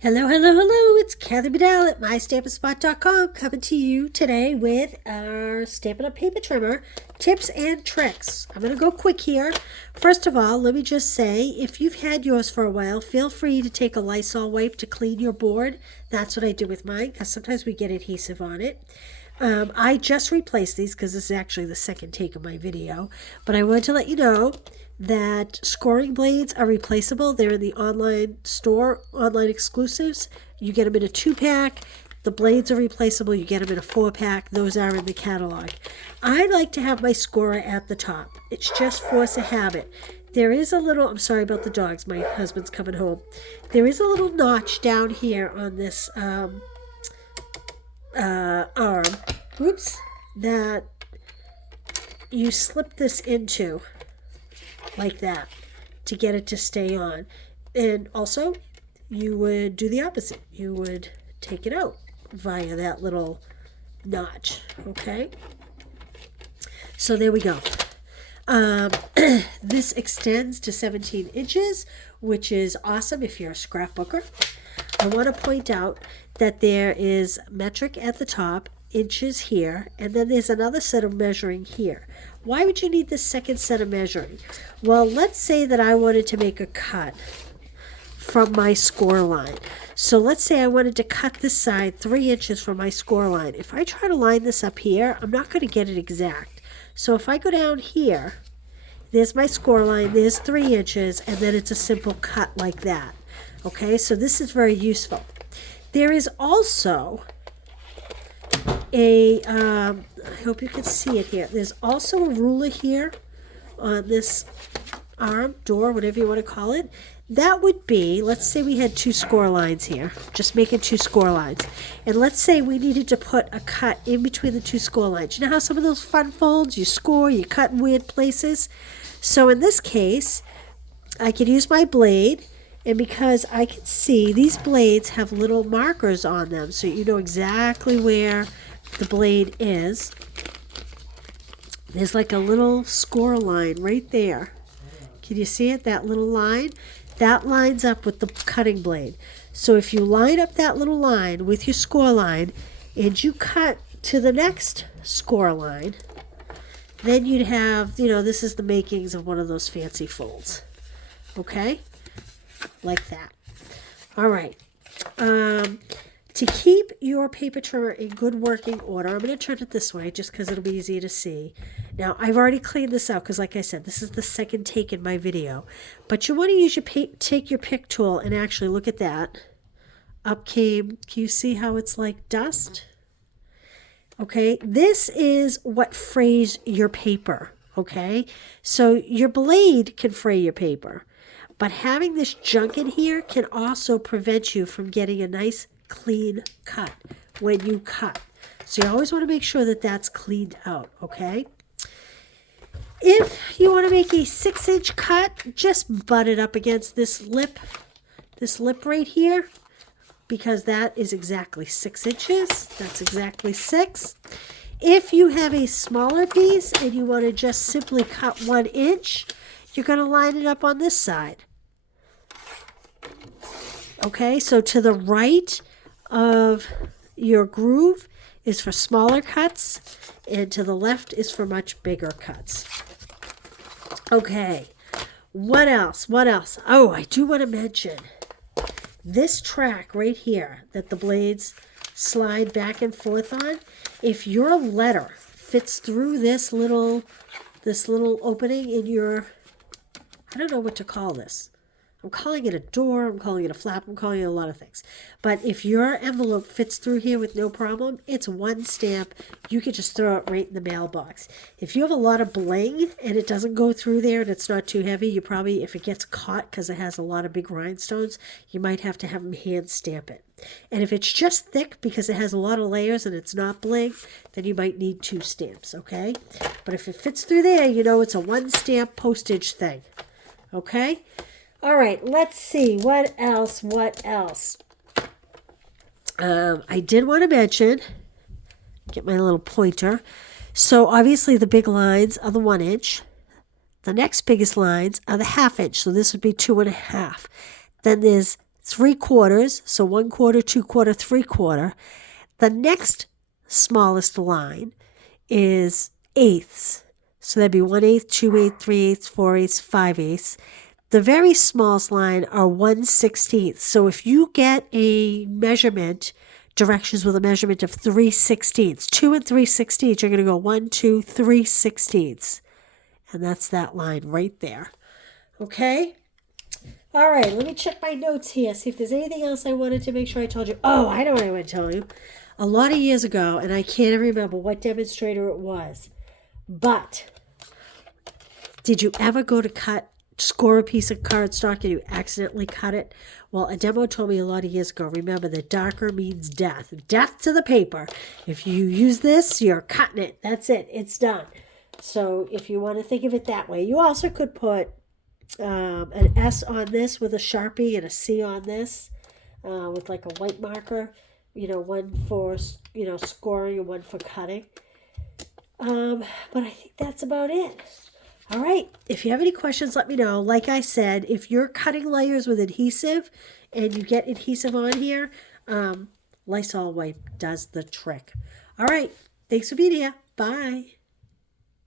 Hello, hello, hello. It's Kathy Bedell at mystampinspot.com coming to you today with our Stampin' Up! Paper trimmer tips and tricks. I'm going to go quick here. First of all, let me just say, if you've had yours for a while, feel free to take a Lysol wipe to clean your board. That's what I do with mine because sometimes we get adhesive on it. I just replaced these because this is actually the second take of my video, but I wanted to let you know that scoring blades are replaceable. They're in the online store, online exclusives. You get them in a 2-pack. The blades are replaceable. You get them in a 4-pack. Those are in the catalog. I like to have my scorer at the top. It's just force of habit. There is a little, I'm sorry about the dogs. My husband's coming home. There is a little notch down here on this arm. Oops. That you slip this into like that to get it to stay on. And also you would do the opposite. You would take it out via that little notch. Okay, so there we go. This extends to 17 inches, which is awesome if you're a scrapbooker. I want to point out that there is metric at the top, inches here, and then there's another set of measuring here. Why would you need this second set of measuring? Well, let's say that I wanted to make a cut from my score line. So let's say I wanted to cut this side 3 inches from my score line. If I try to line this up here, I'm not going to get it exact. So if I go down here, there's my score line, there's 3 inches, and then it's a simple cut like that. Okay, so this is very useful. There is also I hope you can see it here. There's also a ruler here on this arm, door, whatever you want to call it. That would be, let's say we had 2 score lines here, just making 2 score lines. And let's say we needed to put a cut in between the 2 score lines. You know how some of those fun folds, you score, you cut in weird places? So in this case, I could use my blade, and because I can see these blades have little markers on them, so you know exactly where the blade is. There's like a little score line right there. Can you see it? That little line? That lines up with the cutting blade. So if you line up that little line with your score line and you cut to the next score line, then you'd have, you know, this is the makings of one of those fancy folds. Okay? Like that. All right. To keep your paper trimmer in good working order, I'm going to turn it this way just because it'll be easier to see. Now, I've already cleaned this out because, like I said, this is the second take in my video. But you want to use your take your pick tool and actually look at that. Up came, can you see how it's like dust? Okay, this is what frays your paper. Okay, so your blade can fray your paper. But having this junk in here can also prevent you from getting a nice clean cut when you cut. So you always want to make sure that that's cleaned out, okay? If you want to make a 6-inch cut, just butt it up against this lip right here, because that is exactly 6 inches. That's exactly 6. If you have a smaller piece and you want to just simply cut 1 inch, you're going to line it up on this side. Okay, so to the right of your groove is for smaller cuts, and to the left is for much bigger cuts. Okay, what else? What else? Oh, I do want to mention this track right here that the blades slide back and forth on. If your letter fits through this little opening in your, I don't know what to call this. I'm calling it a door, I'm calling it a flap, I'm calling it a lot of things. But if your envelope fits through here with no problem, it's 1 stamp. You could just throw it right in the mailbox. If you have a lot of bling and it doesn't go through there and it's not too heavy, you probably, if it gets caught because it has a lot of big rhinestones, you might have to have them hand stamp it. And if it's just thick because it has a lot of layers and it's not bling, then you might need 2 stamps, okay? But if it fits through there, you know it's a 1 stamp postage thing, okay? All right, let's see. What else? I did want to mention, get my little pointer. So obviously the big lines are the 1 inch. The next biggest lines are the 1/2 inch. So this would be 2 1/2. Then there's 3/4, so 1/4, 2/4, 3/4. The next smallest line is eighths. So that'd be 1/8, 2/8, 3/8, 4/8, 5/8. The very smallest line are 1/16. So if you get a measurement, directions with a measurement of 3/16, 2 and 3/16, you're going to go 1, 2, 3/16. And that's that line right there. Okay? All right, let me check my notes here, see if there's anything else I wanted to make sure I told you. Oh, I know what I want to tell you. A lot of years ago, and I can't remember what demonstrator it was, but did you ever go to score a piece of cardstock and you accidentally cut it? Well, a demo told me a lot of years ago, remember, the darker means death. Death to the paper. If you use this, you're cutting it. That's it. It's done. So if you want to think of it that way, you also could put an S on this with a Sharpie and a C on this with like a white marker. One for, scoring and one for cutting. But I think that's about it. All right. If you have any questions, let me know. Like I said, if you're cutting layers with adhesive and you get adhesive on here, Lysol wipe does the trick. All right. Thanks for being here. Bye.